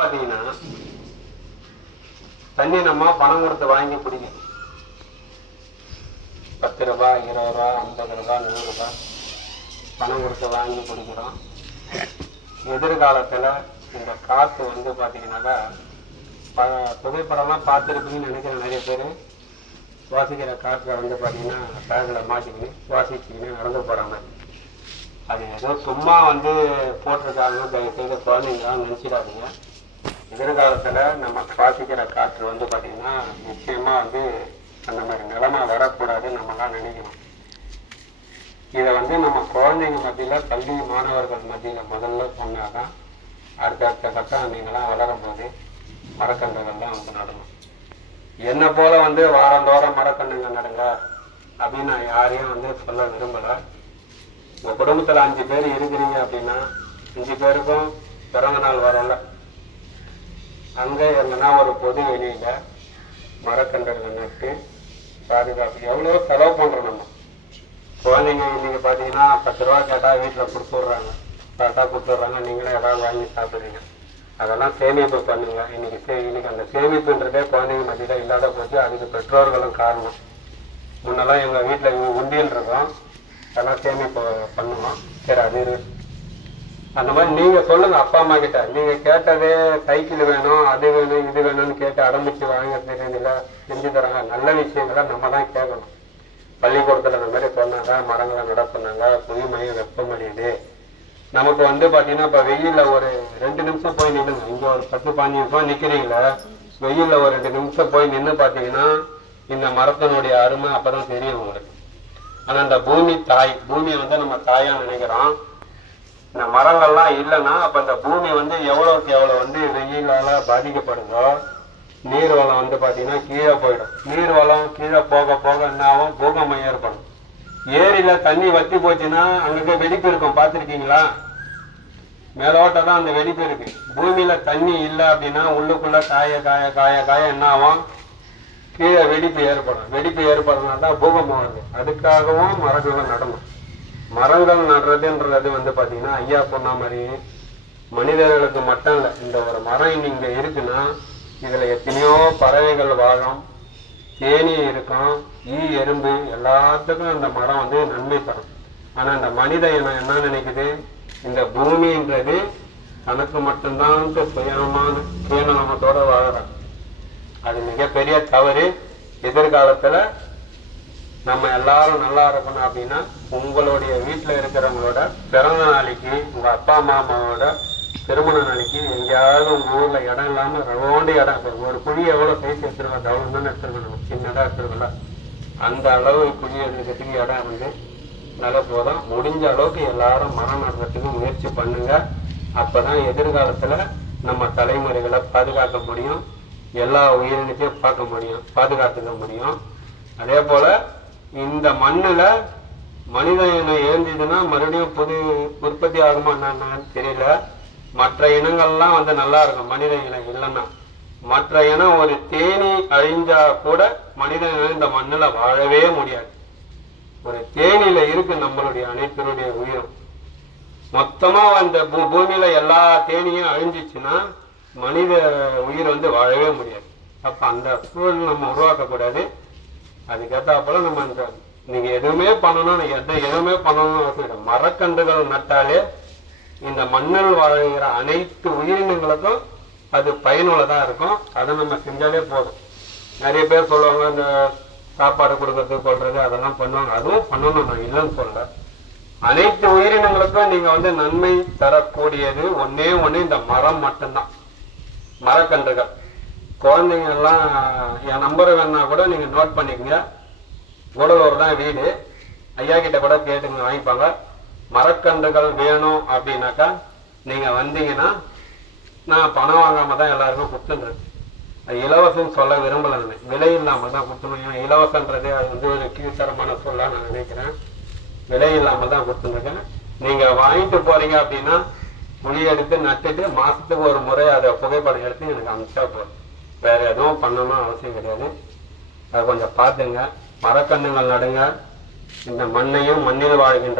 பாத்தீங்கன்னா தண்ணி நம்ம பணம் கொடுத்து வாங்கி குடிக்கணும். 10 ரூபாய், 20 ரூபாய், 50 ரூபாய், 100 ரூபாய் பணம் கொடுத்து வாங்கி குடிக்கிறோம். எதிர்காலத்துல இந்த காத்து வந்து பாத்தீங்கன்னாக்கா புகைப்படம்லாம் பார்த்துருப்பீங்கன்னு நினைக்கிறேன். நிறைய பேர் சுவாசிக்கிற காற்றை வந்து பார்த்தீங்கன்னா பேக்ல மாட்டிக்கின்னு சுவாசிச்சுக்கின்னு நடந்து போகிற மாதிரி. அது ஏதோ சும்மா வந்து போட்டிருக்காங்க, தயவுசெய்து குழந்தைங்களாம் நினச்சிடாதீங்க. எதிர்காலத்தில் நம்ம சுவாசிக்கிற காற்று வந்து பார்த்தீங்கன்னா நிச்சயமாக வந்து அந்த மாதிரி நிலைமை வரக்கூடாது நம்மளாம் நினைக்கணும். இதை வந்து நம்ம குழந்தைங்க மத்தியில், பள்ளி மாணவர்கள் மத்தியில் முதல்ல சொன்னாதான் அடுத்த கட்டம் நீங்களாம் வளரும் போது மரக்கன்றுகள்லாம் வந்து நடணும். என்னை போல வந்து வாரந்தோறும் மரக்கன்றுங்க நடுங்க அப்படின்னு நான் யாரையும் வந்து சொல்ல விரும்பலை. உங்க குடும்பத்தில் 5 பேர் இருக்கிறீங்க அப்படின்னா 5 பேருக்கும் பிறந்த நாள் வரல, அங்கே எங்கன்னா ஒரு பொது வெளியில மரக்கன்றுகள் நட்டு பாதுகாப்பு. எவ்வளோ செலவு பண்ணுறோம் நம்ம. குழந்தைங்க இன்னைக்கு பார்த்தீங்கன்னா 10 ரூபா கேட்டால் வீட்டில் கொடுத்துட்றாங்க, கரெக்டாக கொடுத்துட்றாங்க. நீங்களே ஏதாவது வாங்கி சாப்பிடுறீங்க. அதெல்லாம் சேமிப்பு பண்ணுங்க. இன்னைக்கு அந்த சேமிப்புன்றதே குழந்தைங்க மத்தியில் இல்லாத போச்சு. அதுக்கு பெற்றோர்களும் காரணம். முன்னெல்லாம் எங்கள் வீட்டில் உண்டியல் இருக்கும், அதெல்லாம் சேமிப்பு பண்ணுவோம். சரி, அது அந்த மாதிரி நீங்கள் சொல்லுங்கள் அப்பா அம்மா கிட்ட. நீங்கள் கேட்டதே சைக்கிள் வேணும், அது வேணும், இது வேணும்னு கேட்டு ஆரம்பித்து வாங்க தெரியல, செஞ்சு தராங்க. நல்ல விஷயங்களை நம்ம தான் கேட்கணும். பள்ளிக்கூடத்தில் அந்த மாதிரி சொன்னாங்க, மரங்களை நடப்புனாங்க, புதுமையும் வெப்பமடையுது. நமக்கு வந்து பார்த்தீங்கன்னா இப்போ வெயிலில் ஒரு 2 நிமிஷம் போய் நின்றுங்க. இங்கே ஒரு 10-15 நிமிஷம் நிற்கிறீங்களா, வெயிலில் ஒரு 2 நிமிஷம் போய் நின்று பார்த்தீங்கன்னா இந்த மரத்தினுடைய அருமை அப்போ தான் தெரியும் உங்களுக்கு. ஆனால் இந்த பூமி தாய், பூமியை வந்து நம்ம தாயாக நினைக்கிறோம். இந்த மரங்கள்லாம் இல்லைன்னா அப்போ இந்த பூமி வந்து எவ்வளோக்கு எவ்வளோ வந்து வெயிலால் பாதிக்கப்படுதோ, நீர் வளம் வந்து பார்த்தீங்கன்னா கீழே போயிடும். நீர் வளம் கீழே போக போக என்ன ஆகும், பூகம்பம் ஏற்படும். ஏரியில தண்ணி வத்தி போச்சுன்னா அங்கே வெடிப்பு இருக்கும், பார்த்துருக்கீங்களா? மேலோட்ட தான் அந்த வெடிப்பு இருக்கு. பூமியில தண்ணி இல்லை அப்படின்னா உள்ளுக்குள்ள காய காய காய காய என்ன ஆகும், கீழே வெடிப்பு ஏற்படும். வெடிப்பு ஏற்படுறதுனால தான் பூகம்பம் வருது. அதுக்காகவும் மரங்களை நடணும். மரங்கள் நடுறதுன்றது வந்து பார்த்தீங்கன்னா ஐயா சொன்ன மாதிரி மனிதர்களுக்கு மட்டும் இல்லை. இந்த ஒரு மரம் இங்கே இருக்குன்னா இதுல எத்தனையோ பறவைகள் வாழும், தேனி இருக்கும், எறும்பு, எல்லாத்துக்கும் அந்த மரம் வந்து நன்மை தரும். ஆனா இந்த மனித இனம் என்ன நினைக்குது, இந்த பூமின்றது தனக்கு மட்டும்தான் சுயமான சுயநலமத்தோட வாழறாங்க. அது மிகப்பெரிய தவறு. எதிர்காலத்துல நம்ம எல்லாரும் நல்லா இருக்கணும் அப்படின்னா உங்களுடைய வீட்டுல இருக்கிறவங்களோட பிறந்த நாளைக்கு, உங்க அப்பா அம்மாவோட திருமண நாளைக்கு எங்கேயாவது உங்க ஊர்ல இடம் இல்லாம ரவுண்டு இடம், ஒரு குழி எவ்வளவு சைஸ் எடுத்துருக்கோம், டவுன் தானே எடுத்துருக்கணும், சின்னதா எடுத்துருக்கல, அந்த அளவு குழி எடுக்கிறதுக்கு இடம் வந்து நல்ல போதும். முடிஞ்ச அளவுக்கு எல்லாரும் மரம் நடுறதுக்கு முயற்சி பண்ணுங்க. அப்பதான் எதிர்காலத்துல நம்ம தலைமுறைகளை பாதுகாக்க முடியும், எல்லா உயிரினத்தையும் பார்க்க முடியும், பாதுகாத்துக்க முடியும். அதே போல இந்த மண்ணுல மனித இனம் ஏந்திதுன்னா மறுபடியும் புது உற்பத்தி ஆகுமா என்னன்னு தெரியல. மற்ற இனங்கள்லாம் வந்து நல்லா இருக்கும் மனித இனம் இல்லைன்னா. மற்ற இனம் ஒரு தேனி அழிஞ்சா கூட மனித இனம் இந்த மண்ணுல வாழவே முடியாது. ஒரு தேனியில இருக்கு நம்மளுடைய அனைத்தருடைய உயிரும். மொத்தமா அந்த பூமியில எல்லா தேனியும் அழிஞ்சிச்சுன்னா மனித உயிர் வந்து வாழவே முடியாது. அப்ப அந்த சூழல் நம்ம உருவாக்கக்கூடாது. அதுக்கேற்றாப்போல நம்ம இந்த நீங்க எதுவுமே பண்ணணும், எதுவுமே பண்ணணும்னு அவசியம். மரக்கன்றுகள் நட்டாலே இந்த மண்ணில் வாழ்கிற அனைத்து உயிரினங்களுக்கும் அது பயனுள்ளதா இருக்கும். அதை நம்ம செஞ்சாலே போதும். நிறைய பேர் சொல்லுவாங்க இந்த சாப்பாடு கொடுக்கறது கொள்றது அதெல்லாம் பண்ணுவாங்க, அதுவும் பண்ணணும், நான் இல்லைன்னு சொல்ல. அனைத்து உயிரினங்களுக்கும் நீங்க வந்து நன்மை தரக்கூடியது ஒன்னே ஒண்ணு இந்த மரம் மட்டும்தான், மரக்கன்றுகள். குழந்தைங்க எல்லாம் என் நம்பரை வேணா கூட நீங்க நோட் பண்ணிக்கங்க. கூடலூர் தான் வீடு, ஐயா கிட்ட கூட கேட்டுங்க, வாங்கிப்பாங்க. மரக்கன்றுகள் வேணும் அப்படின்னாக்கா நீங்க வந்தீங்கன்னா நான் பணம் வாங்காம தான் எல்லாருக்கும் கொடுத்துருந்தேன். அது இலவசம் சொல்ல விரும்பல, விலை இல்லாமல் தான் கொடுத்துருவேன். ஏன்னா இலவசன்றது அது வந்து ஒரு கீழ்த்தரமான சொல்ல நான் நினைக்கிறேன். விலை இல்லாமல் தான் கொடுத்துருக்கேன். நீங்க வாங்கிட்டு போறீங்க அப்படின்னா குழி எடுத்து நட்டுட்டு மாசத்துக்கு ஒரு முறை அதை புகைப்படம் எடுத்து எனக்கு அனுப்பிச்சா போதும். வேற எதுவும் பண்ணணும் அவசியம் கிடையாது. அதை கொஞ்சம் பார்த்துங்க. மரக்கன்றுகள் நடுங்க. இந்த மண்ணையும் மண்ணில் வாழ்கின்ற